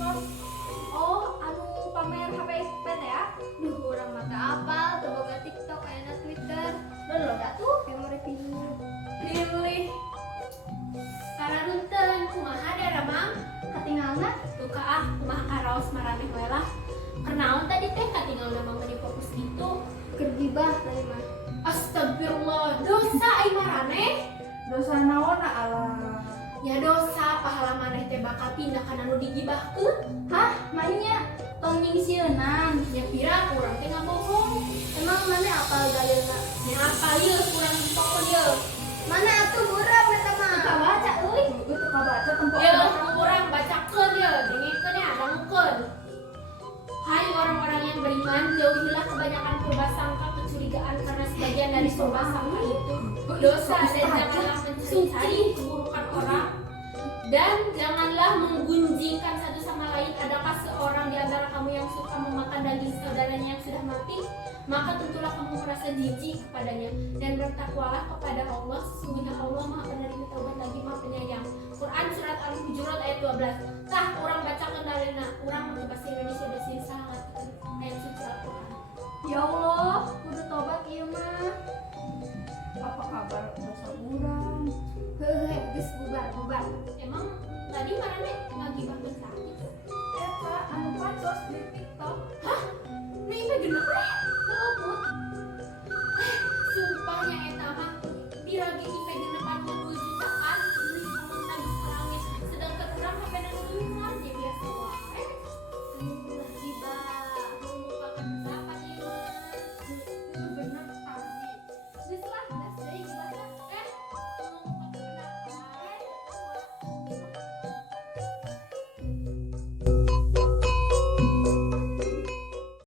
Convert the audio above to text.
medsos. Oh, anu pamer HP PT ya? Duh, urang mata apal, teu boga TikTok, aya Twitter. Belum dah tuh memori pilih. Kararunteun kumaha da Ramang? Katinggalna Tuh ah kumaha karaos maraneh we lah. Kernaon tadi teh katinggal Ramang meni fokus gitu. keur gibah tadi mah. Astagfirullah, dosa ai maraneh. Dosa naon Allah. Ya dosa pahala maneh teh bakal pindah kana nu digibahkeun. Hah, mainnya tong nyingsieunan. Ya pira urang teh ngabohong. Emang mana apal dalilna? Ya apa ieu kurang pokon ieu. Mana atuh buram eta mah? Teu baca euy. Itu tuh kabaca tempat. Ieu urang bacakeun ieu, dengekeun ya, dangukeun. Hai orang-orang yang beriman, jauhilah kebanyakan prasangka kecurigaan karena sebagian dari prasangka itu dosa dan janganlah mencari keburukan orang dan janganlah menggunjingkan satu sama lain. Adakah seorang di antara kamu yang suka memakan daging saudaranya yang sudah mati? Maka tentulah kamu merasa jijik kepadanya dan bertakwalah kepada Allah. Sesungguhnya Allah Maha Penerima Taubat lagi Maha Penyayang. Quran surat Al-Hujurat ayat 12. Tah urang bacakeun dalilna. Urang make bahasa Indonesia da sih sangat ayat suci Al-Qur'an. Ya Allah, kudu tobat ieu mah. Apa kabar dosa urang? Heuh, geus bubar. Emang tadi marane ngagibahkeun sakit? Eta anu pansos di TikTok. Hah? Ini mah genep